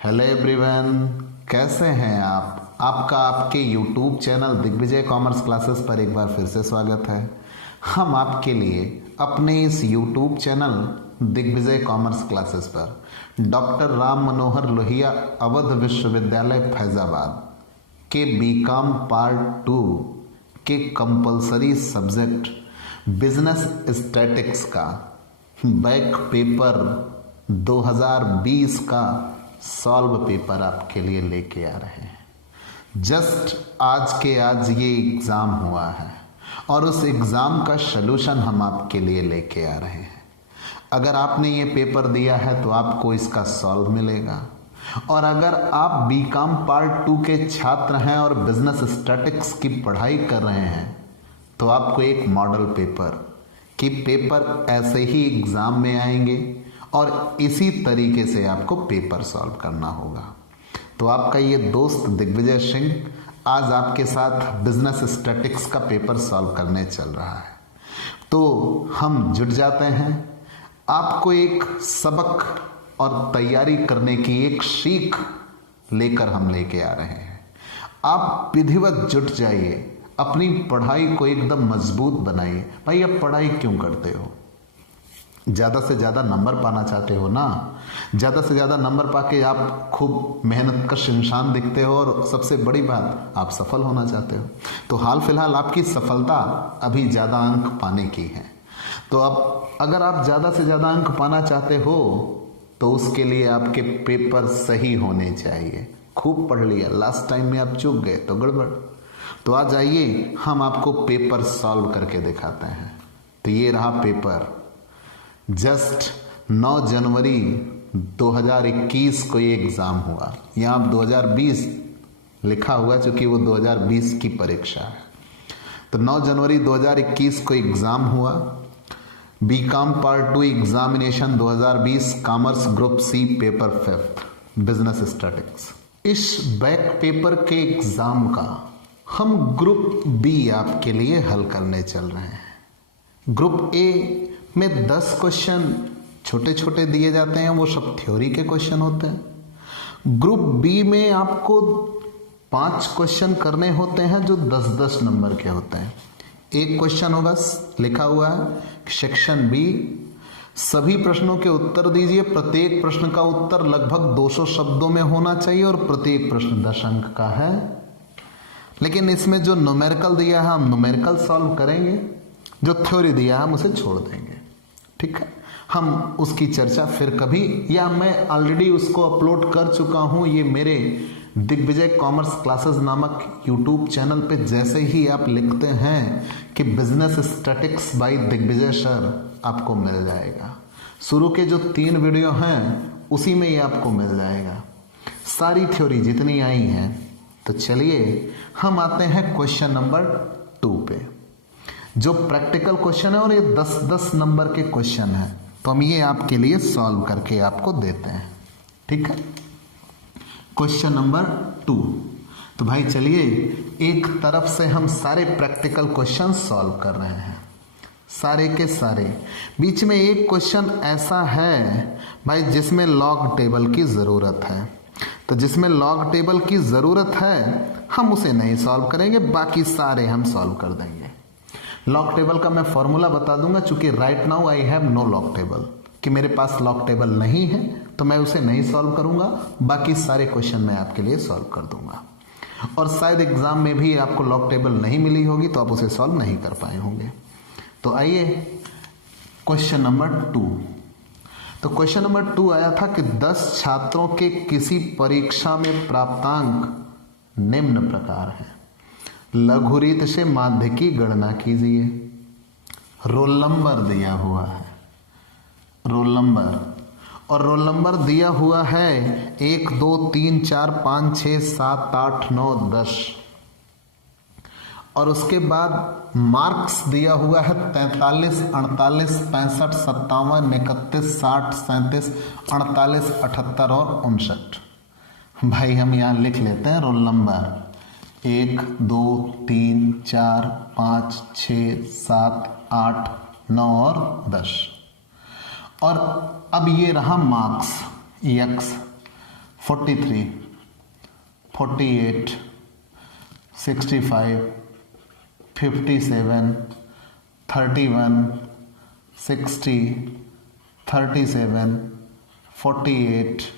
Hello everyone, कैसे हैं आप। आपका आपके YouTube channel Digvijay commerce classes पर एक बार फिर से स्वागत है। हम आपके लिए अपने इस YouTube channel Digvijay commerce classes पर डॉक्टर राम मनोहर लोहिया अवध विश्वविद्यालय फैजाबाद के बीकॉम पार्ट 2 के कंपलसरी सब्जेक्ट बिजनेस स्टैटिक्स का बैक पेपर 2020 का सॉल्व पेपर आपके लिए लेके आ रहे हैं। जस्ट आज के आज ये एग्ज़ाम हुआ है और उस एग्ज़ाम का सलूशन हम आपके लिए लेके आ रहे हैं। अगर आपने ये पेपर दिया है तो आपको इसका सॉल्व मिलेगा, और अगर आप बीकॉम पार्ट 2 के छात्र हैं और बिजनेस स्टैटिक्स की पढ़ाई कर रहे हैं तो आपको एक मॉडल पेपर कि पेपर ऐसे ही एग्ज़ाम में आएंगे और इसी तरीके से आपको पेपर सॉल्व करना होगा। तो आपका ये दोस्त दिग्विजय सिंह आज आपके साथ बिजनेस स्टैटिक्स का पेपर सॉल्व करने चल रहा है। तो हम जुट जाते हैं। आपको एक सबक और तैयारी करने की एक सीख लेकर हम लेके आ रहे हैं। आप विधिवत जुट जाइए, अपनी पढ़ाई को एकदम मजबूत बनाइए। भाई आप पढ़ाई क्यों करते हो? ज़्यादा से ज़्यादा नंबर पाना चाहते हो ना। ज़्यादा से ज़्यादा नंबर पाके आप खूब मेहनत कश इंसान दिखते हो, और सबसे बड़ी बात आप सफल होना चाहते हो। तो हाल फिलहाल आपकी सफलता अभी ज़्यादा अंक पाने की है। तो अब अगर आप ज़्यादा से ज़्यादा अंक पाना चाहते हो तो उसके लिए आपके पेपर सही होने चाहिए। खूब पढ़ लिया, लास्ट टाइम में आप चूक गए तो गड़बड़। तो आज आइए हम आपको पेपर सॉल्व करके दिखाते हैं। तो ये रहा पेपर। जस्ट 9 जनवरी 2021 को ये एग्ज़ाम हुआ। यहाँ 2020 लिखा हुआ चूँकि वो 2020 की परीक्षा है। तो 9 जनवरी 2021 को एग्ज़ाम हुआ। BCom part 2 examination 2020 commerce group C paper 5 business statistics. इस बैक पेपर के एग्ज़ाम का हम ग्रुप बी आपके लिए हल करने चल रहे हैं। ग्रुप ए में 10 क्वेश्चन छोटे छोटे दिए जाते हैं, वो सब थ्योरी के क्वेश्चन होते हैं। ग्रुप बी में आपको 5 क्वेश्चन करने होते हैं जो 10-10 नंबर के होते हैं। एक क्वेश्चन होगा, लिखा हुआ है सेक्शन बी, सभी प्रश्नों के उत्तर दीजिए। प्रत्येक प्रश्न का उत्तर लगभग 200 शब्दों में होना चाहिए और प्रत्येक प्रश्न 10 अंक का है। लेकिन इसमें जो न्यूमेरिकल दिया है हम न्यूमेरिकल सॉल्व करेंगे, जो थ्योरी दिया है हम उसे छोड़ देंगे। ठीक है, हम उसकी चर्चा फिर कभी, या मैं ऑलरेडी उसको अपलोड कर चुका हूँ। ये मेरे दिग्विजय कॉमर्स क्लासेस नामक यूट्यूब चैनल पे जैसे ही आप लिखते हैं कि business statistics by Digvijay sir, आपको मिल जाएगा। शुरू के जो 3 वीडियो हैं उसी में ये आपको मिल जाएगा, सारी थ्योरी जितनी आई हैं। तो चलिए हम आते हैं क्वेश्चन नंबर 2 पे, जो प्रैक्टिकल क्वेश्चन है और ये 10-10 नंबर के क्वेश्चन है। तो हम ये आपके लिए सॉल्व करके आपको देते हैं। ठीक है, क्वेश्चन नंबर 2। तो भाई चलिए, एक तरफ से हम सारे प्रैक्टिकल क्वेश्चन सॉल्व कर रहे हैं, सारे के सारे। बीच में एक क्वेश्चन ऐसा है भाई जिसमें लॉग टेबल की ज़रूरत है। तो जिसमें लॉग टेबल की ज़रूरत है हम उसे नहीं सॉल्व करेंगे, बाकी सारे हम सॉल्व कर देंगे। लॉग टेबल का मैं फॉर्मूला बता दूंगा, चूंकि right now I have no log table, कि मेरे पास लॉग टेबल नहीं है तो मैं उसे नहीं सॉल्व करूंगा। बाकी सारे क्वेश्चन मैं आपके लिए सॉल्व कर दूंगा, और शायद एग्जाम में भी आपको लॉग टेबल नहीं मिली होगी तो आप उसे सॉल्व नहीं कर पाए होंगे। तो आइए क्वेश्चन नंबर 2। तो क्वेश्चन नंबर 2 आया था कि 10 छात्रों के किसी परीक्षा में प्राप्तांक निम्न प्रकार है। लघुरीत से माध्य की गणना कीजिए। रोल नंबर दिया हुआ है, रोल नंबर, और रोल नंबर दिया हुआ है 1 2 3 4 5 6 7 8 9 10, और उसके बाद मार्क्स दिया हुआ है 43 48 65 57 31 60 37 48 78 और 59। भाई हम यहाँ लिख लेते हैं रोल नंबर 1 2 3 4 5 6 7 8 9 और 10। और अब ये रहा मार्क्स, यक्स 43, 48, 65, 57, 31, 60, 37, 48,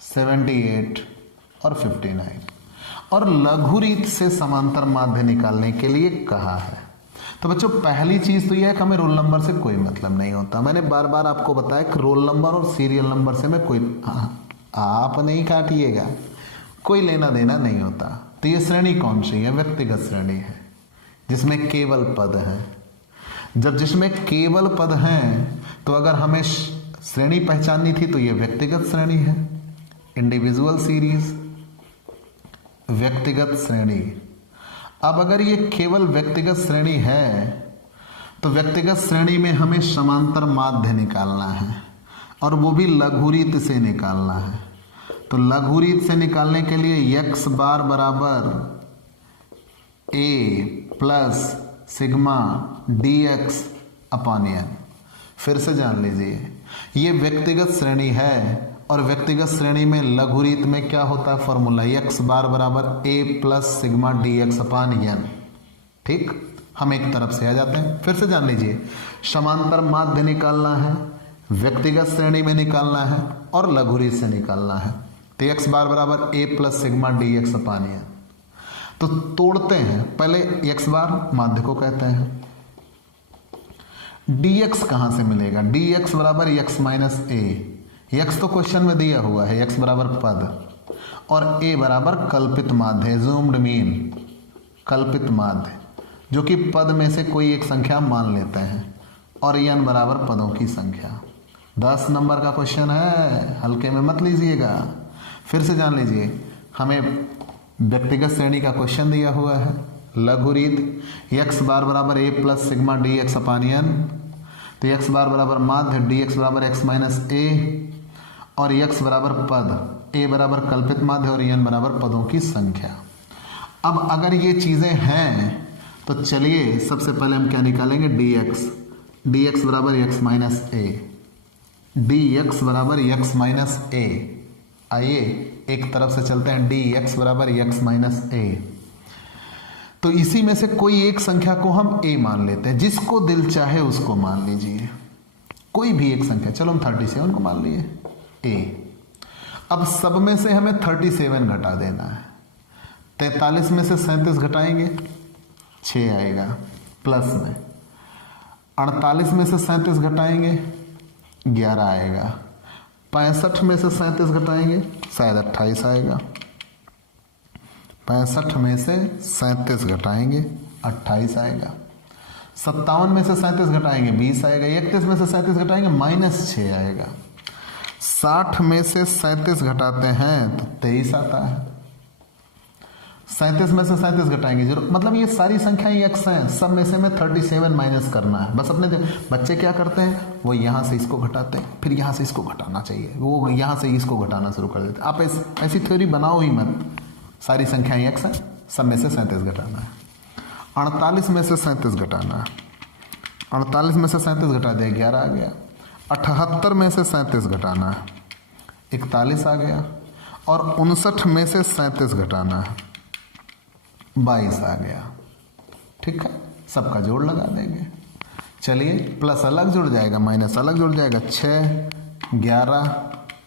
78 और 59। और लघु रीत से समांतर माध्य निकालने के लिए कहा है। तो बच्चों पहली चीज तो यह है कि हमें रोल नंबर से कोई मतलब नहीं होता। मैंने बार बार आपको बताया कि रोल नंबर और सीरियल नंबर से मैं कोई आप नहीं काटिएगा, कोई लेना देना नहीं होता। तो ये श्रेणी कौन सी है? व्यक्तिगत श्रेणी है जिसमें केवल पद हैं। जब जिसमें केवल पद हैं तो अगर हमें श्रेणी पहचाननी थी तो ये व्यक्तिगत श्रेणी है, इंडिविजुअल सीरीज, व्यक्तिगत श्रेणी। अब अगर ये केवल व्यक्तिगत श्रेणी है तो व्यक्तिगत श्रेणी में हमें समांतर माध्य निकालना है और वो भी लघु रीत से निकालना है। तो लघु रीत से निकालने के लिए x बार बराबर a plus sigma dx upon n। फिर से जान लीजिए ये व्यक्तिगत श्रेणी है और व्यक्तिगत श्रेणी में लघु रीत में क्या होता है फॉर्मूला? x बार बराबर a plus sigma dx upon n। ठीक, हम एक तरफ से आ जाते हैं। फिर से जान लीजिए समांतर माध्य निकालना है, व्यक्तिगत श्रेणी में निकालना है और लघु रीत से निकालना है। तो x बार बराबर a plus sigma dx upon n। तो तोड़ते हैं, पहले x बार माध्य को कहते हैं। dx कहां से मिलेगा? dx बराबर x माइनस a। x तो क्वेश्चन में दिया हुआ है, x बराबर पद और a बराबर कल्पित माध्य, एज्यूम्ड मीन, कल्पित माध्य, जो कि पद में से कोई एक संख्या मान लेते हैं और n बराबर पदों की संख्या। 10 नंबर का क्वेश्चन है, हल्के में मत लीजिएगा। फिर से जान लीजिए हमें व्यक्तिगत श्रेणी का क्वेश्चन दिया हुआ है, लघु रीत x बार बराबर a plus sigma dx upon n। तो x बार बराबर माध्य dx बराबर x माइनस a और x बराबर पद, a बराबर कल्पित माध्य और n बराबर पदों की संख्या। अब अगर ये चीजें हैं तो चलिए सबसे पहले हम क्या निकालेंगे? dx बराबर x माइनस a, dx बराबर x माइनस a। आइए एक तरफ से चलते हैं, dx बराबर x माइनस a। तो इसी में से कोई एक संख्या को हम a मान लेते हैं, जिसको दिल चाहे उसको मान लीजिए, कोई भी एक संख्या। चलो हम 37 को मान लिए a। अब सब में से हमें 37 घटा देना है। 43 में से 37 घटाएंगे 6 आएगा प्लस में। 48 में से 37 घटाएंगे 11 आएगा। 65 में से 37 घटाएंगे शायद 28 आएगा। 65 में से 37 घटाएंगे 28 आएगा। 57 में से 37 घटाएंगे 20 आएगा। 31 में से 37 घटाएंगे -6 आएगा। 60 में से 37 घटाते हैं तो 23 आता है। 37 में से 37 घटाएंगे 0। मतलब ये सारी संख्याएं x हैं, सब में से हमें 37 माइनस करना है। बस अपने बच्चे क्या करते हैं, वो यहाँ से इसको घटाते हैं, फिर यहाँ से इसको घटाना चाहिए, वो यहाँ से इसको घटाना शुरू कर देते हैं। आप ऐसी थ्योरी बनाओ ही मत। सारी संख्याएं x हैं, सब में से 37 घटाना है। 48 में से 37 घटाना है। 48 में से 37 घटा दिया 11 आ गया। 78 में से 37 घटाना है 41 आ गया। और 59 में से 37 घटाना है 22 आ गया। ठीक है, सबका जोड़ लगा देंगे। चलिए प्लस अलग जुड़ जाएगा, माइनस अलग जुड़ जाएगा। 6, 11,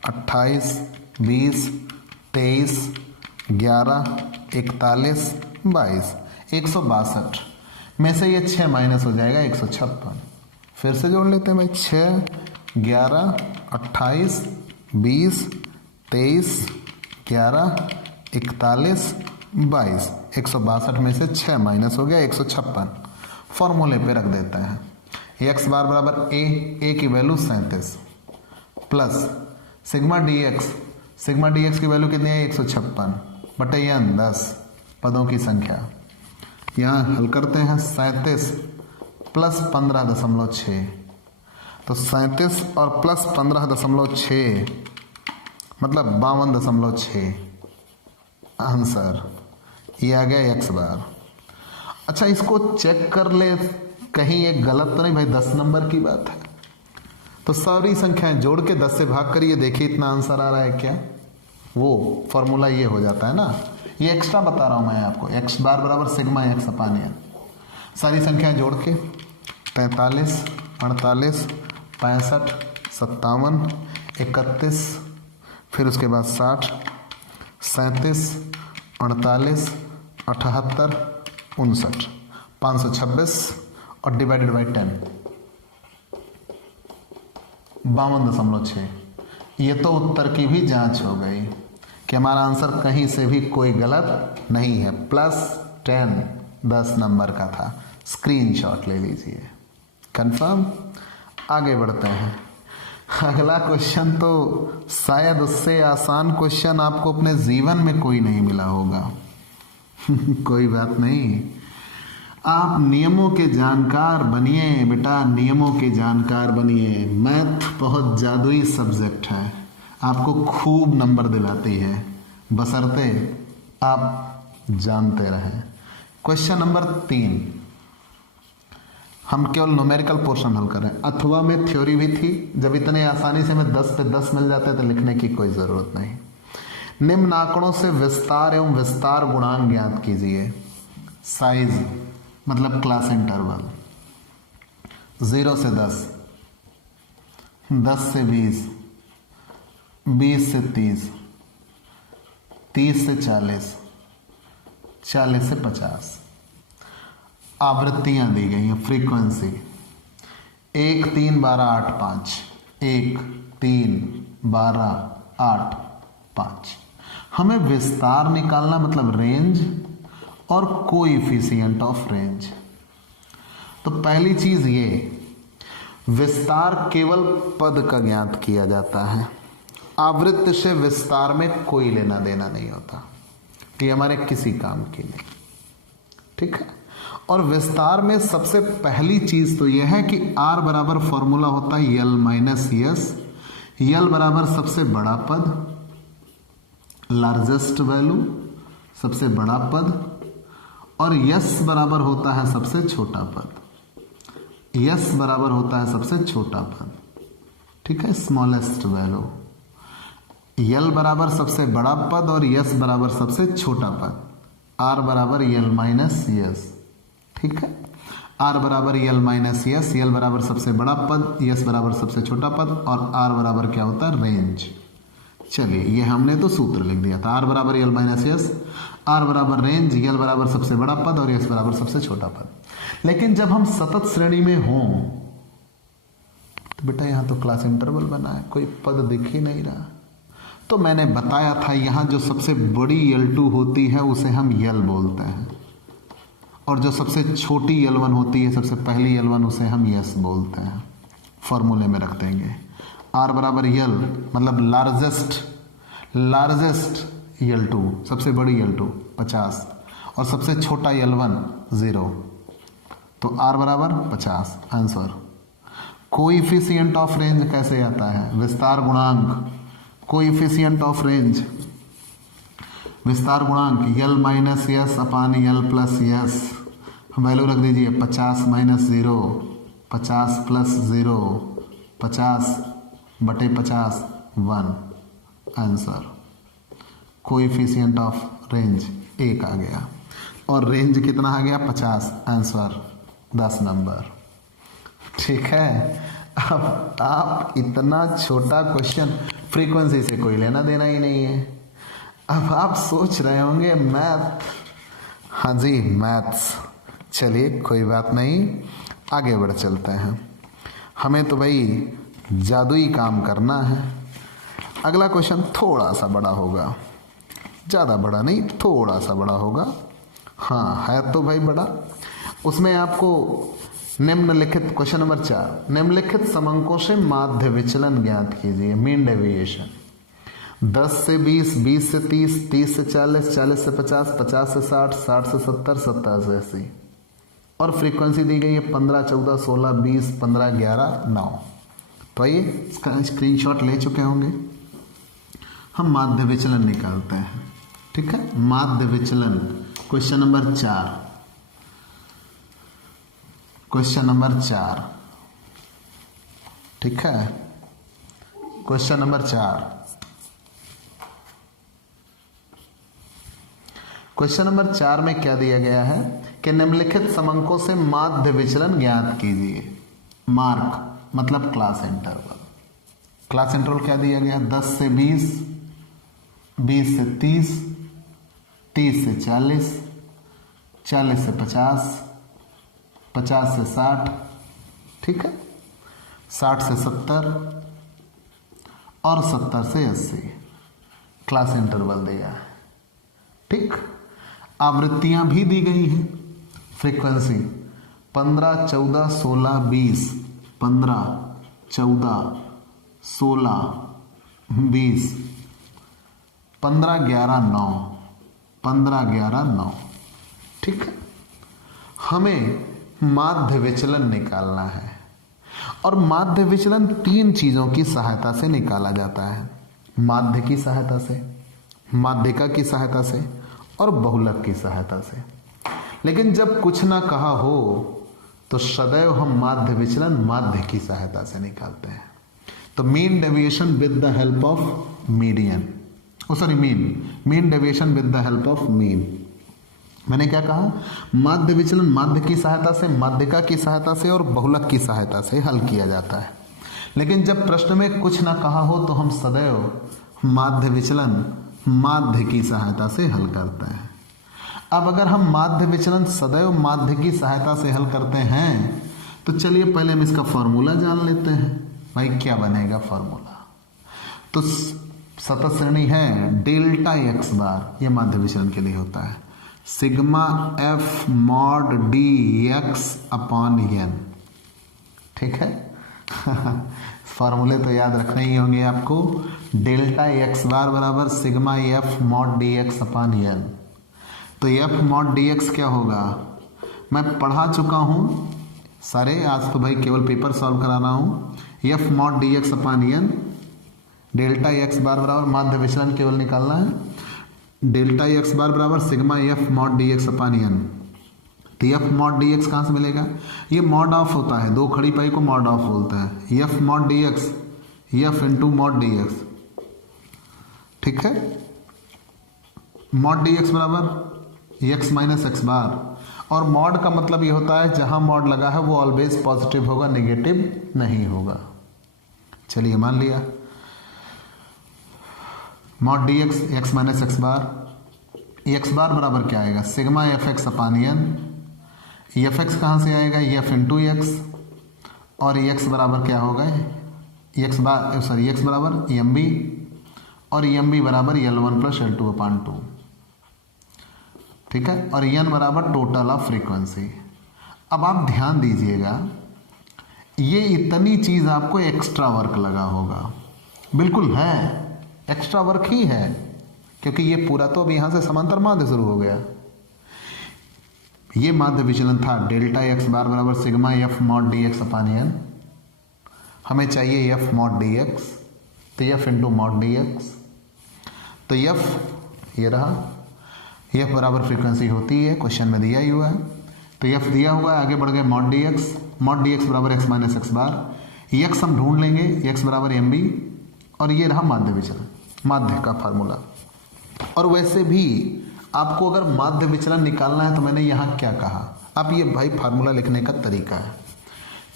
28, 20, 23, 11, 41, 22, 162 में से ये 6 माइनस हो जाएगा 156। फिर से जोड़ लेते हैं भाई। 6, 11, 28, 20, 23, 11, 41, 22, 162 में से 6 माइनस हो गया 156। फॉर्मूले पे रख देते हैं। x बार बराबर a की वैल्यू 37 प्लस सिग्मा dx की वैल्यू कितनी है 156 बटे n 10 पदों की संख्या। यहाँ हल करते हैं 37 प्लस 15.6। तो 37 और प्लस 15.6 मतलब 52.6 आंसर। ये आ गया x बार। अच्छा इसको चेक कर ले, कहीं ये गलत तो नहीं भाई, 10 नंबर की बात है। तो सारी संख्याएं जोड़ के 10 से भाग करिए, देखिए इतना आंसर आ रहा है क्या। वो फॉर्मूला ये हो जाता है ना, ये एक्स्ट्रा बता रहा हूँ मैं आपको, एक्स बार बराबर सिग्मा एक्स अपान एन। सारी संख्याएं जोड़ के 43, 48, 65, 57, 31, फिर उसके बाद 60, 37, 48, 78, 59, 526 और डिवाइडेड बाई 10, 52.6। ये तो उत्तर की भी जांच हो गई कि हमारा आंसर कहीं से भी कोई गलत नहीं है, +10 10 नंबर का था। स्क्रीनशॉट ले लीजिए, कंफर्म। आगे बढ़ते हैं। अगला क्वेश्चन तो शायद उससे आसान क्वेश्चन आपको अपने जीवन में कोई नहीं मिला होगा। कोई बात नहीं, आप नियमों के जानकार बनिए बेटा, नियमों के जानकार बनिए। मैथ बहुत जादुई सब्जेक्ट है, आपको खूब नंबर दिलाती है, बशर्ते आप जानते रहें। क्वेश्चन नंबर 3, हम केवल न्यूमेरिकल पोर्शन हल करें। अथवा में थ्योरी भी थी, जब इतने आसानी से हमें 10 पे 10 मिल जाते तो लिखने की कोई ज़रूरत नहीं। निम्न आंकड़ों से विस्तार एवं विस्तार गुणांक ज्ञात कीजिए। साइज मतलब क्लास इंटरवल 0 से 10, 10 से 20, 20 से 30, 30 से 40, 40 से 50। आवृत्तियां दी गई हैं, फ्रीक्वेंसी 1, 3, 12, 8, 5, 1, 3, 12, 8, 5। हमें विस्तार निकालना, मतलब रेंज और कोएफिशिएंट ऑफ रेंज। तो पहली चीज ये, विस्तार केवल पद का ज्ञात किया जाता है, आवृत्ति से विस्तार में कोई लेना देना नहीं होता, ये हमारे किसी काम की नहीं, ठीक है। और विस्तार में सबसे पहली चीज तो यह है कि R बराबर फॉर्मूला होता है L माइनस यस। L बराबर सबसे बड़ा पद, लार्जेस्ट वैल्यू, सबसे बड़ा पद, और यस बराबर होता है सबसे छोटा पद। यस बराबर होता है सबसे छोटा पद, ठीक है, स्मॉलेस्ट वैल्यू। यल बराबर सबसे बड़ा पद और यस बराबर सबसे छोटा पद। आर बराबर यल माइनस यस, ठीक है। आर बराबर यल माइनस यस, यल बराबर सबसे बड़ा पद, यस बराबर सबसे छोटा पद, और आर बराबर क्या होता है, रेंज। चलिए, ये हमने तो सूत्र लिख दिया था, आर बराबर यल माइनस यस, आर बराबर रेंज, यल बराबर सबसे बड़ा पद और यस बराबर सबसे छोटा पद। लेकिन जब हम सतत श्रेणी में हों तो बेटा यहां तो क्लास इंटरवल बना है, कोई पद दिख ही नहीं रहा। तो मैंने बताया था यहां जो सबसे बड़ी L2 होती है उसे हम यल बोलते हैं, और जो सबसे छोटी L1 होती है, सबसे पहली L1, उसे हम यस बोलते हैं। फॉर्मूले में रख देंगे आर बराबर यल, मतलब लार्जेस्ट L2, सबसे बड़ी L2 50 और सबसे छोटा L1 0, तो आर बराबर 50 आंसर। कोएफिशिएंट ऑफ रेंज कैसे आता है, विस्तार गुणांक, कोएफिशिएंट ऑफ रेंज, विस्तार गुणांक यल माइनस यस अपान यल प्लस यस, वैल्यू रख दीजिए 50 माइनस 0, 50 प्लस 0, 50 बटे 50 1, आंसर। कोएफिशिएंट ऑफ रेंज 1 आ गया, और रेंज कितना आ गया, 50, आंसर 10 नंबर, ठीक है। अब आप इतना छोटा क्वेश्चन, फ्रीक्वेंसी से कोई लेना देना ही नहीं है। अब आप सोच रहे होंगे मैथ, हाँ जी मैथ्स, चलिए कोई बात नहीं, आगे बढ़ चलते हैं। हमें तो भाई जादुई काम करना है। अगला क्वेश्चन थोड़ा सा बड़ा होगा, ज़्यादा बड़ा नहीं, थोड़ा सा बड़ा होगा, हाँ है तो भाई बड़ा। उसमें आपको निम्नलिखित, क्वेश्चन नंबर 4, निम्नलिखित समंकों से माध्य विचलन ज्ञात कीजिए, मीन डेविएशन। 10 से 20, 20 से 30, 30 से 40, 40 से 50, 50 से 60, 60 से 70, 70 से 80, और फ्रीक्वेंसी दी गई है 15, 14, 16, 20, 15, 11, 9। तो आइए इसका स्क्रीनशॉट ले चुके होंगे। हम माध्य विचलन निकालते हैं, ठीक है। माध्य विचलन, क्वेश्चन नंबर 4, क्वेश्चन नंबर 4, ठीक है। क्वेश्चन नंबर 4, क्वेश्चन नंबर 4 में क्या दिया गया है कि निम्नलिखित समंकों से माध्य विचलन ज्ञात कीजिए। मार्क मतलब क्लास इंटरवल। क्लास इंटरवल क्या दिया गया? 10 से 20, 20 से 30, 30 से 40, 40 से 50, 50 से 60, ठीक है, 60 से 70 और 70 से 80 क्लास इंटरवल दिया है। ठीक, आवृत्तियां भी दी गई हैं। फ्रीक्वेंसी 15, 14, 16, 20, 15, 14, 16, 20, 15, 11, 9, 15, 11, 9। ठीक है, हमें माध्य विचलन निकालना है और माध्य विचलन 3 चीजों की सहायता से निकाला जाता है। माध्य की सहायता से, माध्यिका की सहायता से और बहुलक की सहायता से। लेकिन जब कुछ ना कहा हो तो सदैव हम माध्य विचलन माध्य की सहायता से निकालते हैं। तो mean deviation with the help of median, mean deviation with the help of mean. मैंने क्या कहा? माध्य विचलन माध्य की सहायता से, माध्यिका की सहायता से और बहुलक की सहायता से हल किया जाता है। लेकिन जब प्रश्न में कुछ ना कहा हो तो हम सदैव माध्य विचलन माध्य की सहायता से हल करते हैं। अब अगर हम माध्य विचलन सदैव माध्य की सहायता से हल करते हैं तो चलिए पहले हम इसका फॉर्मूला जान लेते हैं। भाई क्या बनेगा फॉर्मूला? तो सतत श्रेणी है डेल्टा एक्स बार, ये माध्य विचलन के लिए होता है, sigma f mod D x upon n. ठीक है फॉर्मूले तो याद रखने ही होंगे आपको। डेल्टा एक्स बार बराबर sigma f mod D x upon n. तो एफ मॉड डी एक्स क्या होगा? मैं पढ़ा चुका हूँ सारे, आज तो भाई केवल पेपर सॉल्व करा रहा हूँ। F mod D x upon N, delta x bar बराबर माध्य विचलन केवल निकालना है। डेल्टा एक्स बार बराबर sigma f mod D x upon n. तो एफ मॉड डी एक्स कहाँ से मिलेगा? ये मॉड ऑफ होता है, 2 खड़ी पाई को मॉड ऑफ बोलता है। F mod D x, F into mod D x. ठीक है, मॉड डी एक्स बराबर एक्स माइनस एक्स बार। और मॉड का मतलब ये होता है जहां मॉड लगा है वो ऑलवेज पॉजिटिव होगा, नेगेटिव नहीं होगा। चलिए मान लिया mod D X X minus X bar. X bar बराबर क्या आएगा? Sigma F X upon N. F X कहाँ से आएगा? F into X. और एक्स बराबर क्या होगा? एक्स बराबर एम बी, और एम बी बराबर L one plus L two upon two. ठीक है, और एन बराबर टोटल ऑफ फ्रीक्वेंसी। अब आप ध्यान दीजिएगा, ये इतनी चीज आपको एक्स्ट्रा वर्क लगा होगा। बिल्कुल है, एक्स्ट्रा वर्क ही है, क्योंकि ये पूरा तो अब यहां से समांतर माध्य शुरू हो गया। ये माध्य विचलन था डेल्टा एक्स बार बराबर sigma f mod D x upon n. हमें चाहिए एफ मॉड डी एक्स, तो f into mod D x. तो एफ ये रहा, एफ बराबर फ्रीक्वेंसी होती है, क्वेश्चन में दिया ही हुआ है। तो एफ दिया हुआ है, आगे बढ़ गए mod D x. Mod D x बराबर x minus X bar. X हम ढूंढ लेंगे, एक्स बराबर एम बी, और ये रहा माध्य विचलन, माध्य का फार्मूला। और वैसे भी आपको अगर माध्य विचलन निकालना है तो मैंने यहाँ क्या कहा, अब ये भाई फार्मूला लिखने का तरीका है।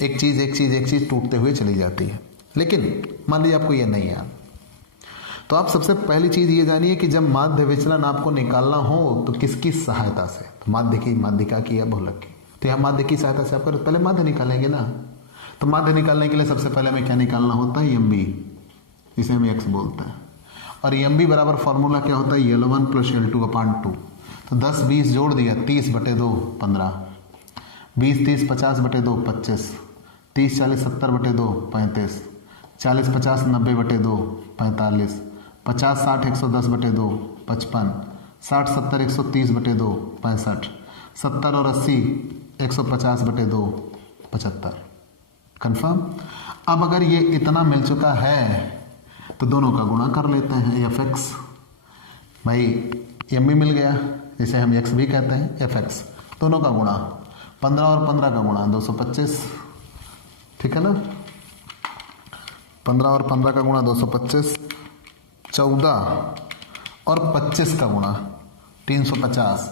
एक चीज टूटते हुए चली जाती है। लेकिन मान लीजिए आपको ये नहीं याद, तो आप सबसे पहली चीज ये जानिए कि जब माध्य विचलन आपको निकालना हो तो किसकी सहायता से? तो माध्य की, माध्यिका की या बहुलक की। तो यहाँ माध्य की सहायता से आप पहले माध्य निकालेंगे ना। तो माध्य निकालने के लिए सबसे पहले हमें क्या निकालना होता है? एम बी, जिसे हम एक्स बोलते हैं। और एम बी बराबर फॉर्मूला क्या होता है? L one plus L two upon to. तो 10 20 जोड़ दिया, 30 बटे 2 15, 20 30 50 बटे 2 25, 30 40 70 बटे 2 35, 40 50 90 बटे 2 45, 50 60 110 बटे 2 55, 60 70 130 बटे 2 65, 70 और 80 150 बटे 2 75। कन्फर्म? अब अगर ये इतना मिल चुका है तो दोनों का गुणा कर लेते हैं। एफ एक्स, भाई एम बी मिल गया, जिसे हम एक्स भी कहते हैं, एफ एक्स, दोनों का गुणा 15 और 15 का गुणा 225। ठीक है ना, 15 और 15 का गुणा 225, 14 और 25 का गुणा 350,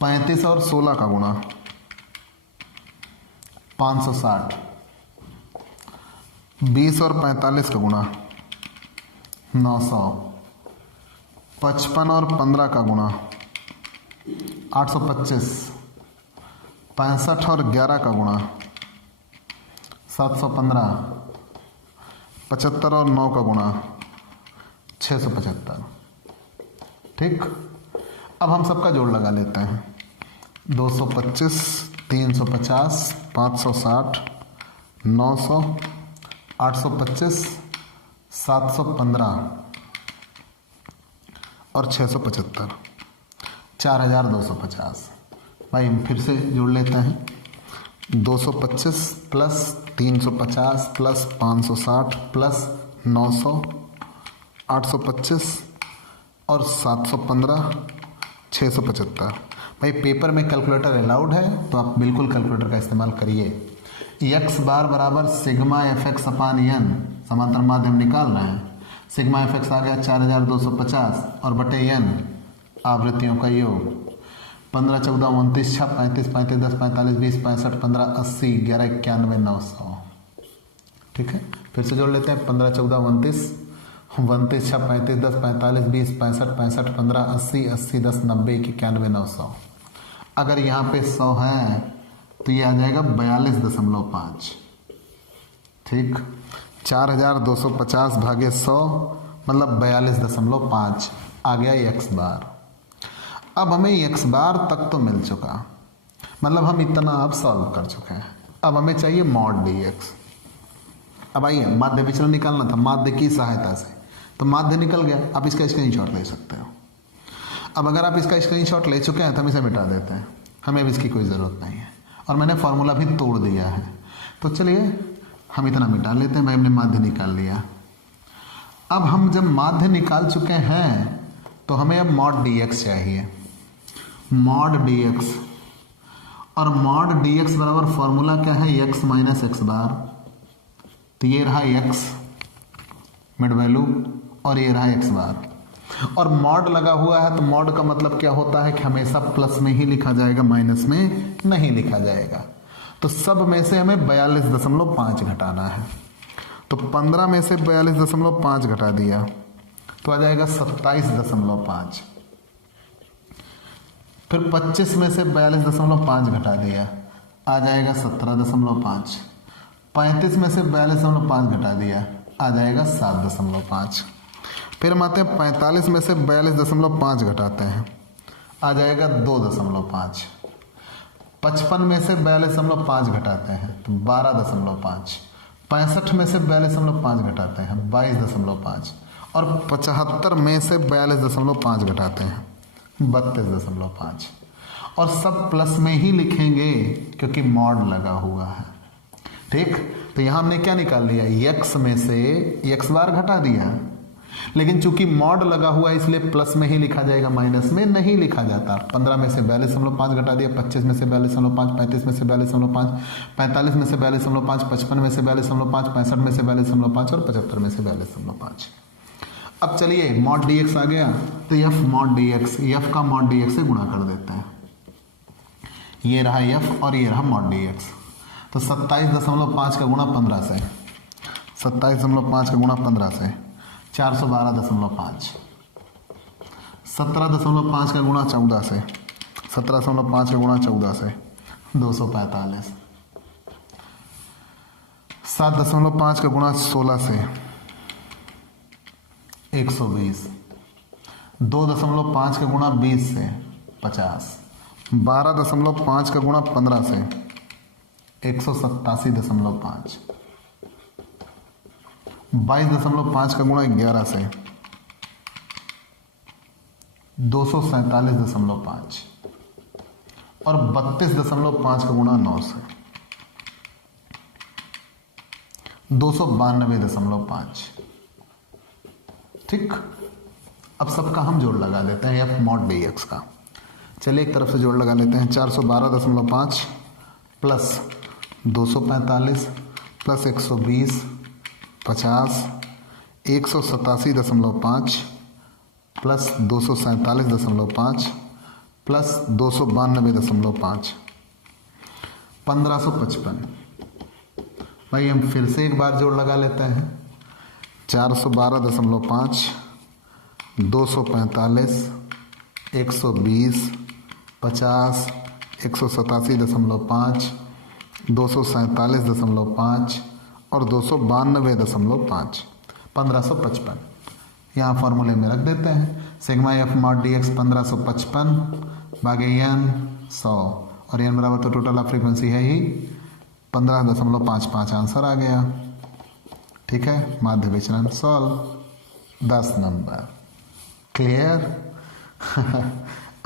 35 और 16 का गुणा 560, 20 और 45 का गुणा 900, 55 और 15 का गुणा 825, 65 और 11 का गुणा 715, 75 और 9 का गुणा 675। ठीक, अब हम सबका जोड़ लगा लेते हैं। 225, 350, 560, 900, 825, 715 और 675, 4250। भाई हम फिर से जोड़ लेते हैं। 225 प्लस 350 प्लस 560 प्लस 900, 825 और 715, 675। भाई पेपर में कैलकुलेटर अलाउड है तो आप बिल्कुल कैलकुलेटर का इस्तेमाल करिए। x बार बराबर सिग्मा एफ एक्स अपान एन, समांतर माध्यम निकाल रहे हैं। सिग्मा एफ एक्स आ गया 4250 और बटे एन आवृत्तियों का योग। 15, 14, 29, 6, 35, 35, 10, 45, 20, 65, 15, 80, 11, 91, 900। ठीक है, फिर से जोड़ लेते हैं। 15, 14, 29, 29, 6, 35, 10, 45, 20, 65, 65, 15, 80, 80, 10, 90, 91, 900। अगर यहाँ पे 100 है तो ये आ जाएगा 42.5। ठीक, 4250 भागे 100 मतलब 42.5 आ गया x बार। अब हमें x बार तक तो मिल चुका, मतलब हम इतना अब सॉल्व कर चुके हैं। अब हमें चाहिए मॉड dx। अब आइए माध्य विचलन निकालना था माध्य की सहायता से, तो माध्य निकल गया। आप इसका स्क्रीनशॉट ले सकते हो। अब अगर आप इसका स्क्रीनशॉट ले चुके हैं तो हम इसे मिटा देते हैं, हमें अब इसकी कोई ज़रूरत नहीं है और मैंने फॉर्मूला भी तोड़ दिया है। तो चलिए हम इतना मिटा लेते हैं। भाई हमने माध्य निकाल लिया। अब हम जब माध्य निकाल चुके हैं तो हमें अब मॉड dx चाहिए। मॉड dx, और मॉड dx बराबर फॉर्मूला क्या है, x माइनस एक्स बार। तो ये रहा x मिड वैल्यू और ये रहा x बार। और मॉड लगा हुआ है तो मॉड का मतलब क्या होता है कि हमेशा प्लस में ही लिखा जाएगा, माइनस में नहीं लिखा जाएगा। तो सब में से हमें 42.5 घटाना है। तो 15 में से 42.5 घटा दिया तो आ जाएगा 27.5। फिर 25 में से 42.5 घटा दिया आ जाएगा 17.5। 35 में से 42.5 घटा दिया आ जाएगा 7.5। फिर हम आते हैं 45 में से 42.5 घटाते हैं आ जाएगा 2.5। 55 में से 42.5 घटाते हैं तो 12.5। 65 में से 42.5 घटाते हैं 22.5 और 75 में से 42.5 घटाते हैं 32.5। और सब प्लस में ही लिखेंगे क्योंकि मॉड लगा हुआ है। ठीक, तो यहां हमने क्या निकाल लिया, x में से x बार घटा दिया, लेकिन चूंकि मॉड लगा हुआ है इसलिए प्लस में ही लिखा जाएगा, माइनस में नहीं लिखा जाता। 15 में से 42.5 घटा दिया, 25 में से 42.5, 35 में से 42.5, 45 में से 42.5, 55 में से 42.5, 65 में से 42.5 और 75 में से 42.5। अब चलिए मॉड dx आ गया तो f मॉड dx, f का मॉड dx से गुणा कर देते हैं। ये रहा f और ये रहा मॉड dx। तो 27.5 का गुणा 15 से, 27.5 का गुणा 15 से 412.5। 17.5 का गुणा 14 से, 17.5 का गुणा 14 से 245। 7.5 का गुणा 16 से 120। 2.5 का गुणा 20 से 50। 12.5 का गुणा 15 से 187.5। 22.5 का गुणा 11 से 247.5 और 32.5 का गुणा 9 से 292.5। ठीक, अब सबका हम जोड़ लगा देते हैं f मॉड dx का। चलिए एक तरफ से जोड़ लगा लेते हैं। 412.5 प्लस 245 प्लस 120 50 187.5 प्लस 247.5 प्लस 292.5 1555। भाई हम फिर से एक बार जोड़ लगा लेते हैं। 412.5 245 120 50 187.5 247.5 और 292.5 1555। यहाँ फॉर्मूले में रख देते हैं। Sigma f mod D x 1555 भागे एन 100 और एन बराबर तो टोटल ऑफ फ्रीक्वेंसी है ही 15.55। आंसर आ गया। ठीक है, माध्य विचलन सॉल्व। 10 number clear.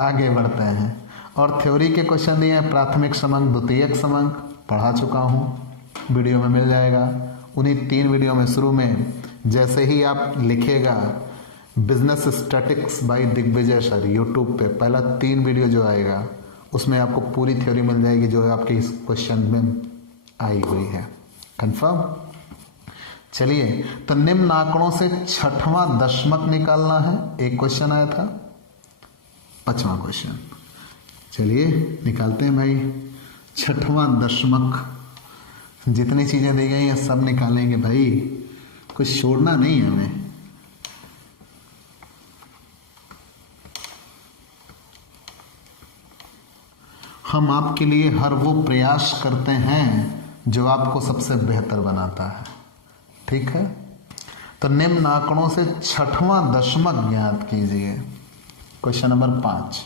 आगे बढ़ते हैं और थ्योरी के क्वेश्चन दिए हैं। प्राथमिक समंक द्वितीयक समंक पढ़ा चुका हूँ, वीडियो में मिल जाएगा। उन्हीं 3 वीडियो में शुरू में जैसे ही आप लिखेगा business statistics by Digvijay sir YouTube पे, पहला 3 वीडियो जो आएगा उसमें आपको पूरी थ्योरी मिल जाएगी जो आपके इस क्वेश्चन में आई हुई है। कंफर्म। चलिए, तो निम्न आंकड़ों से छठवां दशमक निकालना है। एक क्वेश्चन आया था, 5वां क्वेश्चन। चलिए निकालते हैं भाई। छठवां दशमक, जितनी चीजें दी गई हैं सब निकालेंगे भाई, कुछ छोड़ना नहीं है हमें। हम आपके लिए हर वो प्रयास करते हैं जो आपको सबसे बेहतर बनाता है। ठीक है, तो निम्न आंकड़ों से छठवां दशमक ज्ञात कीजिए। Question number 5।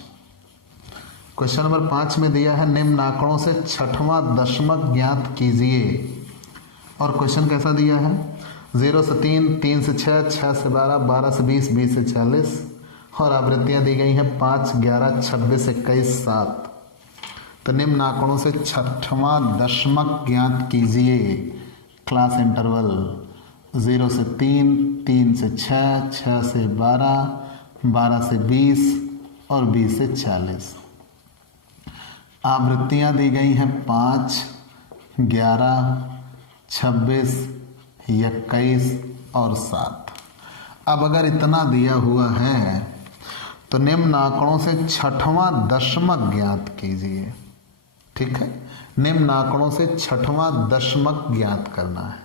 क्वेश्चन नंबर 5 में दिया है निम्न आंकड़ों से छठवां दशमक ज्ञात कीजिए। और क्वेश्चन कैसा दिया है? 0 से 3, 3 से 6, 6 से 12, 12 से 20, 20 से 40 और आवृत्तियां दी गई हैं 5, 11, 26, 21, 7। तो निम्न आंकड़ों से छठवां दशमक ज्ञात कीजिए। क्लास इंटरवल 0 से 3, 3 से 6, 6 से 12, 12 से 20 और 20 से 40। आवृत्तियां दी गई हैं 5, 11, 26, 21 और 7। अब अगर इतना दिया हुआ है तो निम्न आंकड़ों से छठवां दशमक ज्ञात कीजिए। ठीक है, निम्न आंकड़ों से छठवां दशमक ज्ञात करना है।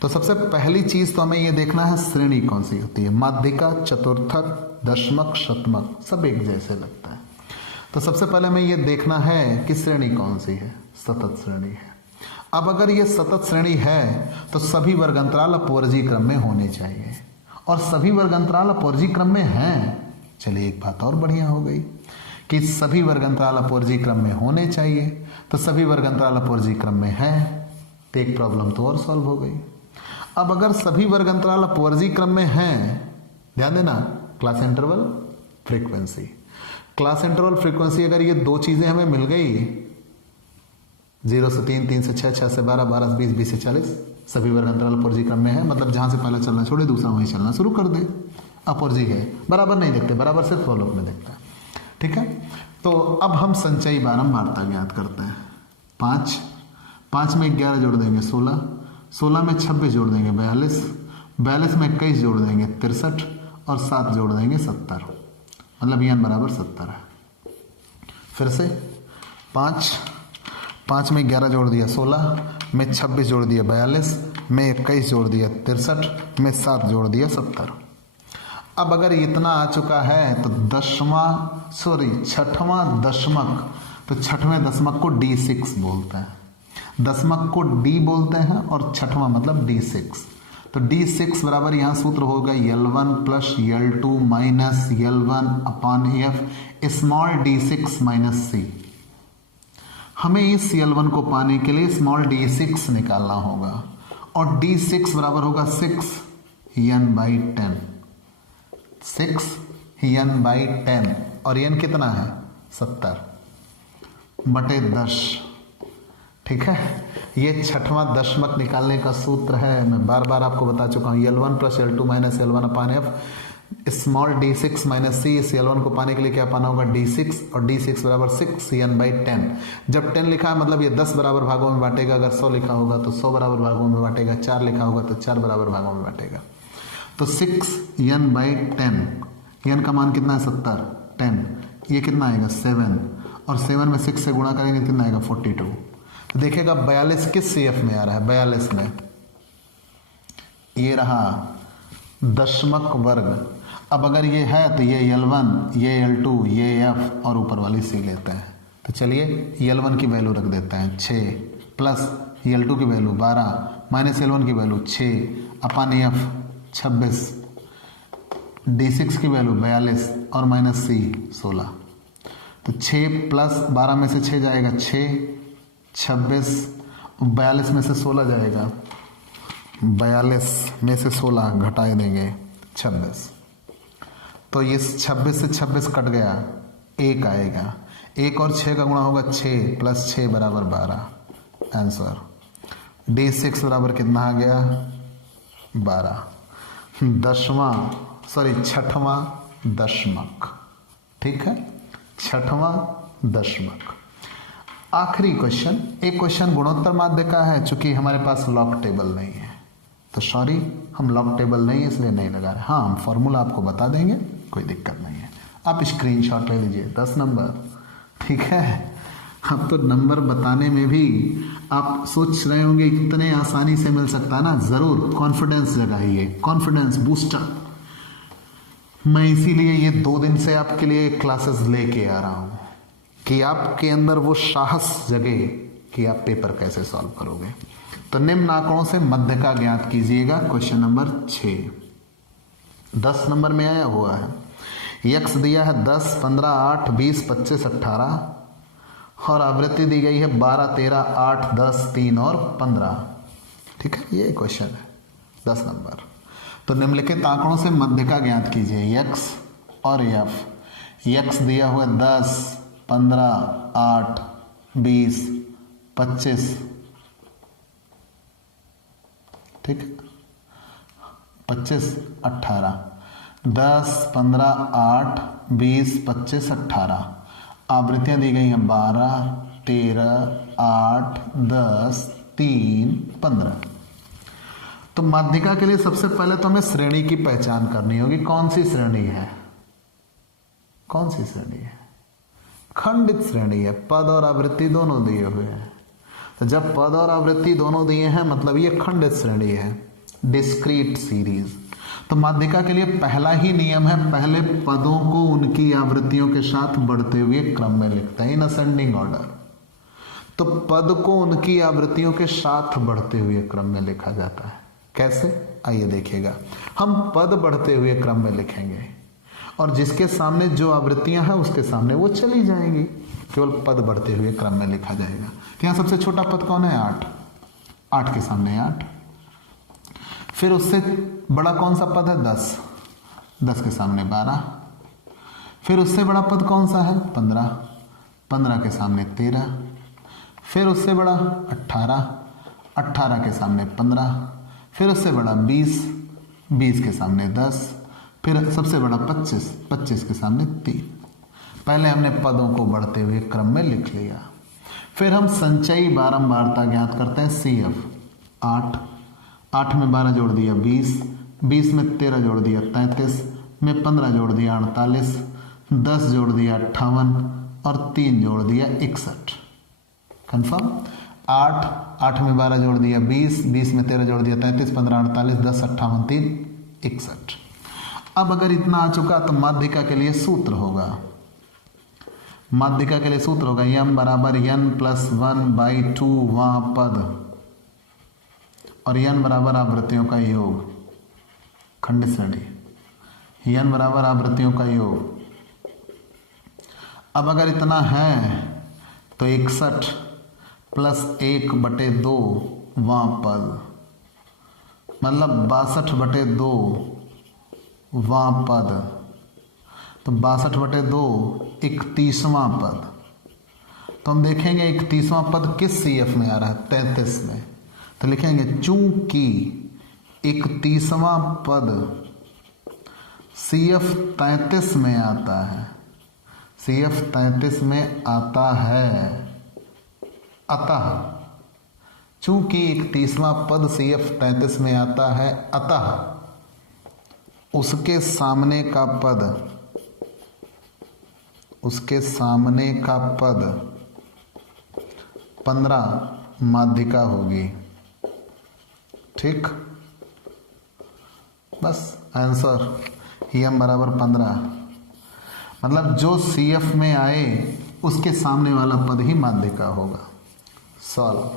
तो सबसे पहली चीज तो हमें यह देखना है श्रेणी कौन सी होती है। माध्यिका, चतुर्थक, दशमक, शतमक सब एक जैसे लगता है। तो सबसे पहले हमें यह देखना है कि श्रेणी कौन सी है। सतत श्रेणी है। अब अगर ये सतत श्रेणी है तो सभी वर्गांतराल अपवर्जी क्रम में होने चाहिए और सभी वर्गांतराल अपवर्जी क्रम में हैं। चलिए एक बात और बढ़िया हो गई कि सभी वर्गांतराल अपवर्जी क्रम में होने चाहिए। तो सभी वर्गांतराल अपवर्जी क्रम में है तो एक प्रॉब्लम तो और सॉल्व हो गई। अब अगर सभी वर्गांतराल अपवर्जी क्रम में हैं, ध्यान देना, class interval frequency, class interval frequency अगर ये 2 चीजें हमें मिल गई, 0 से 3, 3 से 6, 6 से 12, 12 से 20, 20 से 40, सभी वर्गांतराल अपवर्जी क्रम में है। मतलब जहां से पहला चलना छोड़े दूसरा वहीं चलना शुरू कर दे। अपवर्जी है, बराबर नहीं देखते, बराबर सिर्फ फॉलोअप में देखता है। ठीक है, तो अब हम संचयी बारंबारता ज्ञात करते हैं। 5, 5 में 11 जोड़ देंगे 16, 16 में 26 जोड़ देंगे 42, 42 में 21 जोड़ देंगे 63 और 7 जोड़ देंगे 70। मतलब n बराबर 70 है। फिर से 5 में 11 जोड़ दिया 16, में 26 जोड़ दिया 42, में 21 जोड़ दिया 63, में 7 जोड़ दिया 70। अब अगर इतना आ चुका है तो छठवां दशमक, तो छठवें दशमक को D6 बोलते हैं। दशमक को D बोलते हैं और छठवां मतलब D6। तो D6 बराबर यहाँ सूत्र होगा L1 plus L2 minus L1 upon F small D6 minus C। हमें इस L1 को पाने के लिए स्मॉल D6 निकालना होगा और D6 बराबर होगा 6n/10, 6n/10 और n कितना है 70/10। ठीक है, ये छठवां दशमक निकालने का सूत्र है। मैं बार बार आपको बता चुका हूँ, L1 plus L2 minus L1 अपान F small D6 minus C। इस L1 को पाने के लिए क्या पाना होगा D6 और D6 बराबर 6n/10। जब 10 लिखा है मतलब ये 10 बराबर भागों में बांटेगा। अगर 100 लिखा होगा तो 100 बराबर भागों में बांटेगा। 4 लिखा होगा तो 4 बराबर भागों में बांटेगा। तो 6n/10 n का मान कितना है 70, 10, ये कितना आएगा 7, और 7 में 6 से गुणा करेंगे कितना आएगा 42। तो देखिएगा 42 किस CF में आ रहा है, 42 में ये रहा दशमक वर्ग। अब अगर ये है तो ये L1, ये L2, ये F और ऊपर वाली C लेते हैं। तो चलिए L1 की वैल्यू रख देते हैं 6 प्लस L2 की वैल्यू 12 माइनस L1 की वैल्यू 6 अपन F 26, D6 की वैल्यू 42 और माइनस C 16। तो 6 प्लस 12 में से 6 जाएगा 6, 26, 42 में से 16 जाएगा, 42 में से 16 घटाए देंगे 26। तो ये 26 से 26 कट गया, 1 आएगा, 1 और 6 का गुणा होगा 6 प्लस 6 बराबर 12। आंसर D6 बराबर कितना आ गया 12, छठवां दशमक। ठीक है, छठवां दशमक। आखिरी क्वेश्चन, एक क्वेश्चन गुणोत्तर माध्य का है, चूंकि हमारे पास लॉग टेबल नहीं है तो सॉरी हम लॉग टेबल नहीं है इसलिए नहीं लगा रहे। हाँ, हम फॉर्मूला आपको बता देंगे, कोई दिक्कत नहीं है। आप स्क्रीनशॉट ले लीजिए 10 नंबर। ठीक है, अब तो नंबर बताने में भी आप सोच रहे होंगे इतने आसानी से मिल सकता है ना। जरूर कॉन्फिडेंस जगाइए, कॉन्फिडेंस बूस्टर। मैं इसीलिए ये 2 दिन से आपके लिए क्लासेस लेके आ रहा हूं कि आपके अंदर वो साहस जगे कि आप पेपर कैसे सॉल्व करोगे। तो निम्न आंकड़ों से मध्य का ज्ञात कीजिएगा। क्वेश्चन नंबर 6 10 नंबर में आया हुआ है। यक्स दिया है 10, 15, 8, 20, 25, 18 और आवृत्ति दी गई है 12, 13, 8, 10, 3 और 15। ठीक है, ये क्वेश्चन है 10 नंबर। तो निम्नलिखित आंकड़ों से मध्य का ज्ञात कीजिए, यक्स और एफ। यक्स दिया हुआ 10, 15, 8, 20, 25। ठीक है, 25, 18, 10, 15, 8, 20, 25, 18। आवृत्तियां दी गई हैं 12, 13, 8, 10, 3, 15। तो माध्यिका के लिए सबसे पहले तो हमें श्रेणी की पहचान करनी होगी। कौन सी श्रेणी है, कौन सी श्रेणी है? खंडित श्रेणी है, पद और आवृत्ति दोनों दिए हुए हैं। तो जब पद और आवृत्ति दोनों दिए हैं मतलब ये खंडित श्रेणी है, डिस्क्रीट सीरीज। तो माध्यिका के लिए पहला ही नियम है, पहले पदों को उनकी आवृत्तियों के साथ बढ़ते हुए क्रम में लिखते हैं, इन असेंडिंग ऑर्डर। तो पद को उनकी आवृत्तियों के साथ बढ़ते हुए क्रम में लिखा जाता है। कैसे, आइए देखिएगा। हम पद बढ़ते हुए क्रम में लिखेंगे और जिसके सामने जो आवृत्तियां हैं उसके सामने वो चली जाएंगी, केवल पद बढ़ते हुए क्रम में लिखा जाएगा। तो यहां सबसे छोटा पद कौन है? 8, 8 के सामने 8। फिर उससे बड़ा कौन सा पद है? 10, 10 के सामने 12। फिर उससे बड़ा पद कौन सा है? 15, 15 के सामने 13। फिर उससे बड़ा 18, 18 के सामने 15। फिर उससे बड़ा 20, 20 के सामने 10। फिर सबसे बड़ा 25, 25 के सामने 3। पहले हमने पदों को बढ़ते हुए क्रम में लिख लिया। फिर हम संचयी बारंबारता ज्ञात करते हैं, CF। 8, 8 में 12 जोड़ दिया 20, 20 में 13 जोड़ दिया 33, में 15 जोड़ दिया 48, 10 जोड़ दिया 58 और 3 जोड़ दिया 61। कंफर्म? 8, 8 में 12 जोड़ दिया 20, 20 में 13 जोड़ दिया 33, 15, 48, 10, 58, 3, 61। अब अगर इतना आ चुका तो माध्यिका के लिए सूत्र होगा, माध्यिका के लिए सूत्र होगा m बराबर n+1/2 वहां पद और n बराबर आवृत्तियों का योग, खंडित श्रेणी, n बराबर आवृत्तियों का योग। अब अगर इतना है तो 61 + 1/2 वहां पद, मतलब 62/2 वहां पद। तो 62/2 31वां पद। तो हम देखेंगे 31वां पद किस CF में आ रहा है? 33 में। तो लिखेंगे चूंकि 31वां पद CF 33 में आता है, CF 33 में आता है, अतः चूंकि 31वां पद CF 33 में आता है, अतः उसके सामने का पद, उसके सामने का पद 15 माध्यिका होगी। ठीक, बस आंसर m बराबर 15, मतलब जो CF में आए उसके सामने वाला पद ही माध्यिका होगा। सॉल्व।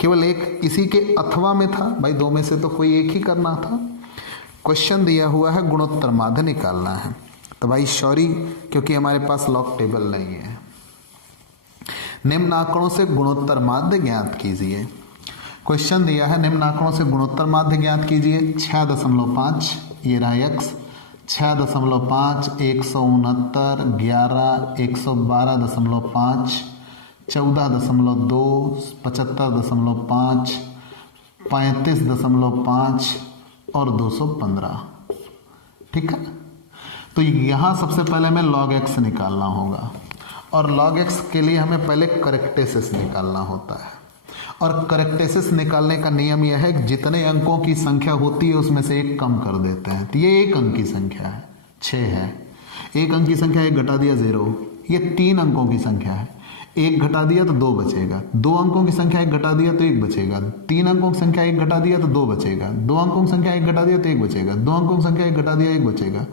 केवल एक इसी के अथवा में था भाई, दो में से तो कोई एक ही करना था। क्वेश्चन दिया हुआ है गुणोत्तर माध्य निकालना है, तो भाई सॉरी क्योंकि हमारे पास लॉग टेबल नहीं है। निम्न आंकड़ों से गुणोत्तर माध्य ज्ञात कीजिए। क्वेश्चन दिया है निम्न आंकड़ों से गुणोत्तर माध्य ज्ञात कीजिए। 6.5 ये रहा x, 6.5, 169, 11, 112.5, 14.2, 75.5, 35.5 और 215। ठीक है, तो यहाँ सबसे पहले हमें log x निकालना होगा, और log x के लिए हमें पहले करेक्टेसिस निकालना होता है। और करेक्टेसिस निकालने का नियम यह है कि जितने अंकों की संख्या होती है उसमें से एक कम कर देते हैं। तो ये एक अंक की संख्या है, 6 है। एक अंक की संख्या एक घटा दिया 0, ये 3 अंकों की संख्या है। एक घटा दिया तो 2 बचेगा। 2 अंकों की संख्या एक घटा दिया तो 1 बचेगा। 3 अंकों की संख्या एक घटा दिया तो 2 बचेगा। 2 अंकों की संख्या एक घटा दिया तो 1 बचेगा। 2 अंकों की संख्या एक घटा दिया 1 बचेगा।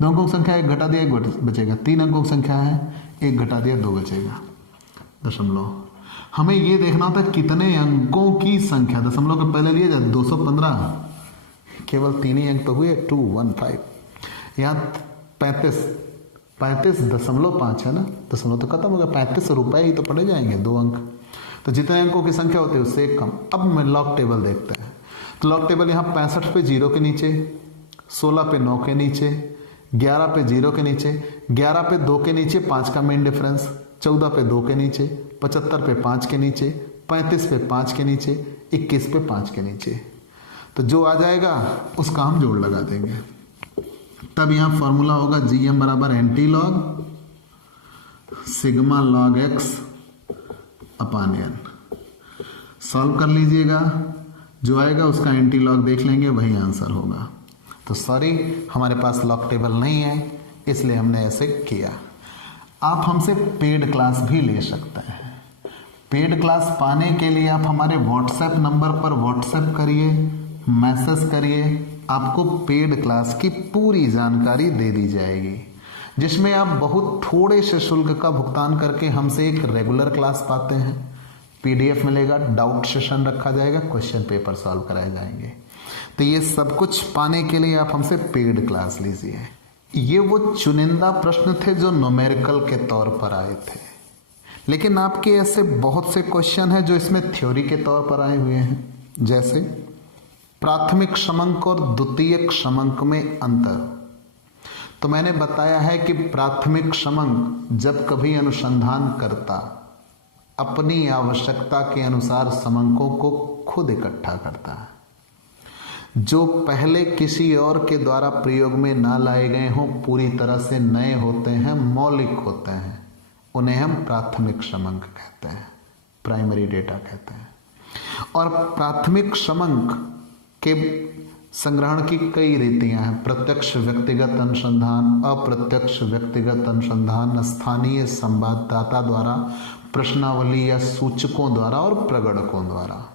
2 अंकों की संख्या एक घटा दिया 1 बचेगा। 3 अंकों की संख्या है, एक घटा दिया 2 बचेगा। दशमलव, हमें ये देखना था कितने अंकों की संख्या, दशमलव के पहले लिए जाए 215, केवल 3 ही अंक तो हुए, 215। यहाँ 35.5 है ना, दशमलव तो खत्म हो गया, 35 रुपए ही तो पड़े जाएंगे 2 अंक। तो जितने अंकों की संख्या होती है उससे एक कम। अब मैं लॉग टेबल देखते हैं, तो लॉग टेबल यहाँ 65 पे 0 के नीचे, 16 पे 9 के नीचे, 11 पे 0 के नीचे, 11 पे 2 के नीचे 5 का मेन डिफरेंस, 14 पे 2 के नीचे, 75 पे 5 के नीचे, 35 पे 5 के नीचे, 21 पे 5 के नीचे। तो जो आ जाएगा उसका हम जोड़ लगा देंगे। तब यहाँ फॉर्मूला होगा GM बराबर anti log sigma log x अपान n। सॉल्व कर लीजिएगा, जो आएगा उसका एंटी लॉग देख लेंगे, वही आंसर होगा। तो सॉरी हमारे पास लॉग टेबल नहीं है, इसलिए हमने ऐसे किया। आप हमसे पेड क्लास भी ले सकते हैं। पेड क्लास पाने के लिए आप हमारे व्हाट्सएप नंबर पर व्हाट्सएप करिए, मैसेज करिए, आपको पेड क्लास की पूरी जानकारी दे दी जाएगी, जिसमें आप बहुत थोड़े से शुल्क का भुगतान करके हमसे एक रेगुलर क्लास पाते हैं। PDF मिलेगा, डाउट सेशन रखा जाएगा, क्वेश्चन पेपर सॉल्व कराए जाएंगे। तो ये सब कुछ पाने के लिए आप हमसे पेड क्लास लीजिए। ये वो चुनिंदा प्रश्न थे जो न्यूमेरिकल के तौर पर आए थे, लेकिन आपके ऐसे बहुत से क्वेश्चन हैं जो इसमें थ्योरी के तौर पर आए हुए हैं, जैसे प्राथमिक समंक और द्वितीयक समंक में अंतर। तो मैंने बताया है कि प्राथमिक समंक जब कभी अनुसंधान करता अपनी आवश्यकता के अनुसार समंकों को खुद इकट्ठा करता है, जो पहले किसी और के द्वारा प्रयोग में ना लाए गए हों, पूरी तरह से नए होते हैं, मौलिक होते हैं, उन्हें हम प्राथमिक समंक कहते हैं, प्राइमरी डेटा कहते हैं। और प्राथमिक समंक के संग्रहण की कई रीतियां हैं, प्रत्यक्ष व्यक्तिगत अनुसंधान, अप्रत्यक्ष व्यक्तिगत अनुसंधान, स्थानीय संवाददाता द्वारा, प्रश्नावली या सूचकों द्वारा और प्रगणकों द्वारा।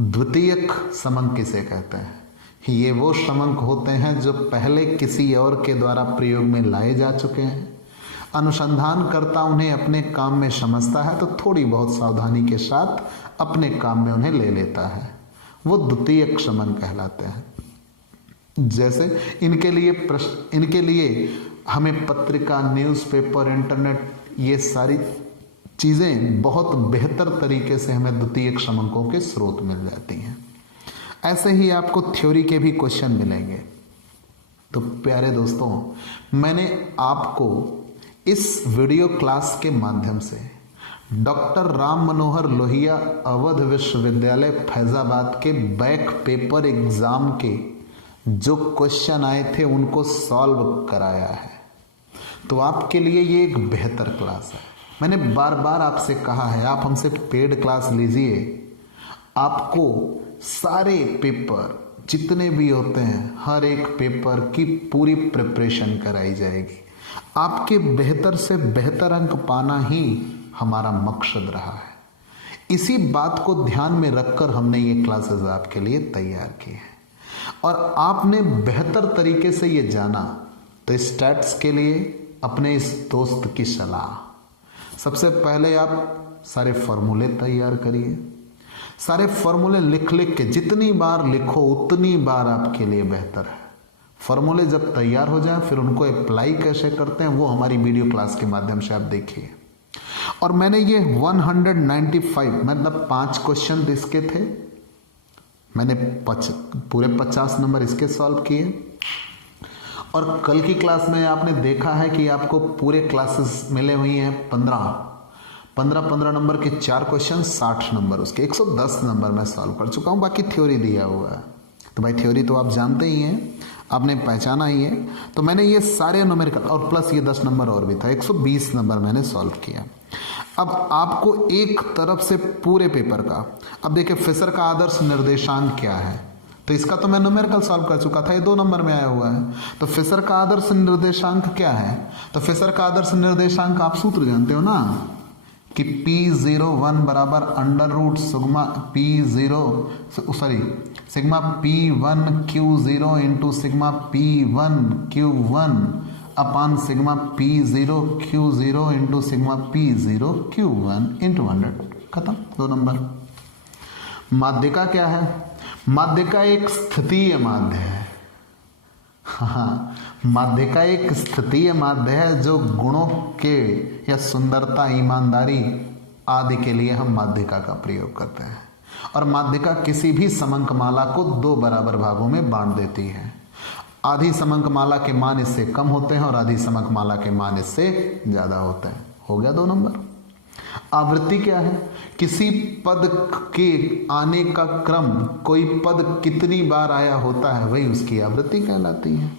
द्वितीयक समंक किसे कहते हैं? ये वो समंक होते हैं जो पहले किसी और के द्वारा प्रयोग में लाए जा चुके हैं, अनुसंधानकर्ता उन्हें अपने काम में समझता है तो थोड़ी बहुत सावधानी के साथ अपने काम में उन्हें ले लेता है, वो द्वितीयक समंक कहलाते हैं। जैसे इनके लिए हमें पत्रिका, न्यूज़पेपर, इंटरनेट, ये सारी चीज़ें बहुत बेहतर तरीके से हमें द्वितीयक समंकों के स्रोत मिल जाती हैं। ऐसे ही आपको थ्योरी के भी क्वेश्चन मिलेंगे। तो प्यारे दोस्तों, मैंने आपको इस वीडियो क्लास के माध्यम से डॉक्टर राम मनोहर लोहिया अवध विश्वविद्यालय फैजाबाद के बैक पेपर एग्जाम के जो क्वेश्चन आए थे उनको सॉल्व कराया है। तो आपके लिए ये एक बेहतर क्लास है। मैंने बार बार आपसे कहा है, आप हमसे पेड क्लास लीजिए, आपको सारे पेपर जितने भी होते हैं हर एक पेपर की पूरी प्रिपरेशन कराई जाएगी। आपके बेहतर से बेहतर अंक पाना ही हमारा मकसद रहा है। इसी बात को ध्यान में रखकर हमने ये क्लासेस आपके लिए तैयार की हैं और आपने बेहतर तरीके से ये जाना तो स्टैट्स के लिए अपने इस दोस्त की सलाह, सबसे पहले आप सारे फॉर्मूले तैयार करिए। सारे फॉर्मूले लिख लिख के जितनी बार लिखो उतनी बार आपके लिए बेहतर है। फॉर्मूले जब तैयार हो जाए फिर उनको अप्लाई कैसे करते हैं वो हमारी वीडियो क्लास के माध्यम से आप देखिए। और मैंने ये 195 मतलब 5 क्वेश्चन इसके थे, मैंने पूरे 50 नंबर इसके सॉल्व किए। और कल की क्लास में आपने देखा है कि आपको पूरे क्लासेस मिले हुई हैं 15 नंबर के 4 क्वेश्चन, 60 नंबर उसके 110 नंबर मैं सॉल्व कर चुका हूँ। बाकी थ्योरी दिया हुआ है, तो भाई थ्योरी तो आप जानते ही हैं, आपने पहचाना ही है। तो मैंने ये सारे न्यूमेरिकल और प्लस ये 10 नंबर और भी था, 120 नंबर मैंने सॉल्व किया। अब आपको एक तरफ से पूरे पेपर का, अब देखिए फिशर का आदर्श निर्देशांक क्या है, तो इसका तो मैं न्यूमेरिकल सॉल्व कर चुका था, ये 2 नंबर में आया हुआ है। तो फिशर का आदर्श निर्देशांक क्या है, तो फिशर का आदर्श निर्देशांक आप सूत्र जानते हो ना कि P01 बराबर under root sigma sigma P1Q0 into sigma P1Q1 upon sigma P0Q0 into sigma P0Q1 into 100। खत्म, 2 नंबर। माध्यिका क्या है, माध्यिका एक स्थितीय माध्य है। हाँ, माध्यिका एक स्थितीय माध्य है जो गुणों के या सुंदरता, ईमानदारी आदि के लिए हम माध्यिका का प्रयोग करते हैं। और माध्यिका किसी भी समंकमाला को 2 बराबर भागों में बांट देती है। आधी समंकमाला के मान इससे कम होते हैं और आधी समंकमाला के मान इससे ज्यादा होते हैं। हो गया 2 नंबर। आवृत्ति क्या है, किसी पद के आने का क्रम, कोई पद कितनी बार आया होता है वही उसकी आवृत्ति कहलाती है।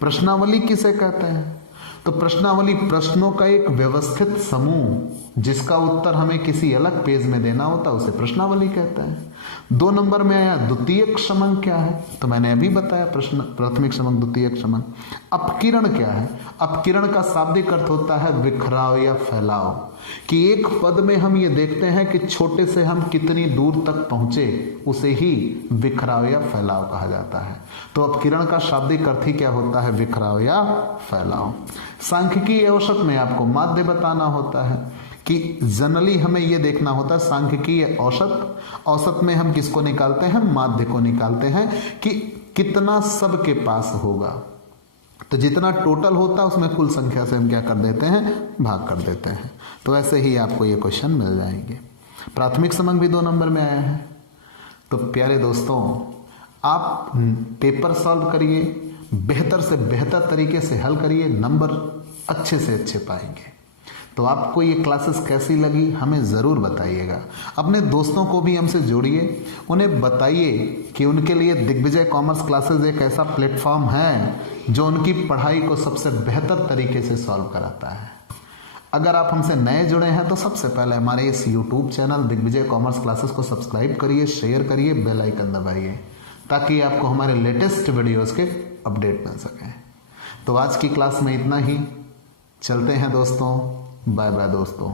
प्रश्नावली किसे कहते हैं, तो प्रश्नावली प्रश्नों का एक व्यवस्थित समूह जिसका उत्तर हमें किसी अलग पेज में देना होता है उसे प्रश्नावली कहते हैं। 2 नंबर में आया द्वितीयक समंक क्या है, तो मैंने अभी बताया प्राथमिक समंक, द्वितीयक समंक। अपकिरण क्या है, अपकिरण का शाब्दिक अर्थ होता है बिखराव या फैलाव, कि एक पद में हम ये देखते हैं कि छोटे से हम कितनी दूर तक पहुंचे, उसे ही बिखराव या फैलाव कहा जाता है। तो अपकिरण का शाब्दिक अर्थ ही क्या होता है, बिखराव या फैलाव। सांख्यिकीय औसत में आपको माध्य बताना होता है कि जनरली हमें यह देखना होता है सांख्यिकीय औसत में हम किसको निकालते हैं, माध्य को निकालते हैं कि कितना सबके पास होगा। तो जितना टोटल होता है उसमें कुल संख्या से हम क्या कर देते हैं, भाग कर देते हैं। तो ऐसे ही आपको ये क्वेश्चन मिल जाएंगे। प्राथमिक समंक भी 2 नंबर में आया है। तो प्यारे दोस्तों, आप पेपर सॉल्व करिए, बेहतर से बेहतर तरीके से हल करिए, नंबर अच्छे से अच्छे पाएंगे। तो आपको ये क्लासेस कैसी लगी हमें ज़रूर बताइएगा। अपने दोस्तों को भी हमसे जोड़िए, उन्हें बताइए कि उनके लिए दिग्विजय कॉमर्स क्लासेस एक ऐसा प्लेटफॉर्म है जो उनकी पढ़ाई को सबसे बेहतर तरीके से सॉल्व कराता है। अगर आप हमसे नए जुड़े हैं तो सबसे पहले हमारे इस YouTube channel Digvijay commerce classes को सब्सक्राइब करिए, शेयर करिए, बेल आइकन दबाइए ताकि आपको हमारे लेटेस्ट वीडियोस के अपडेट मिल सकें। तो आज की क्लास में इतना ही, चलते हैं दोस्तों, बाय बाय दोस्तों।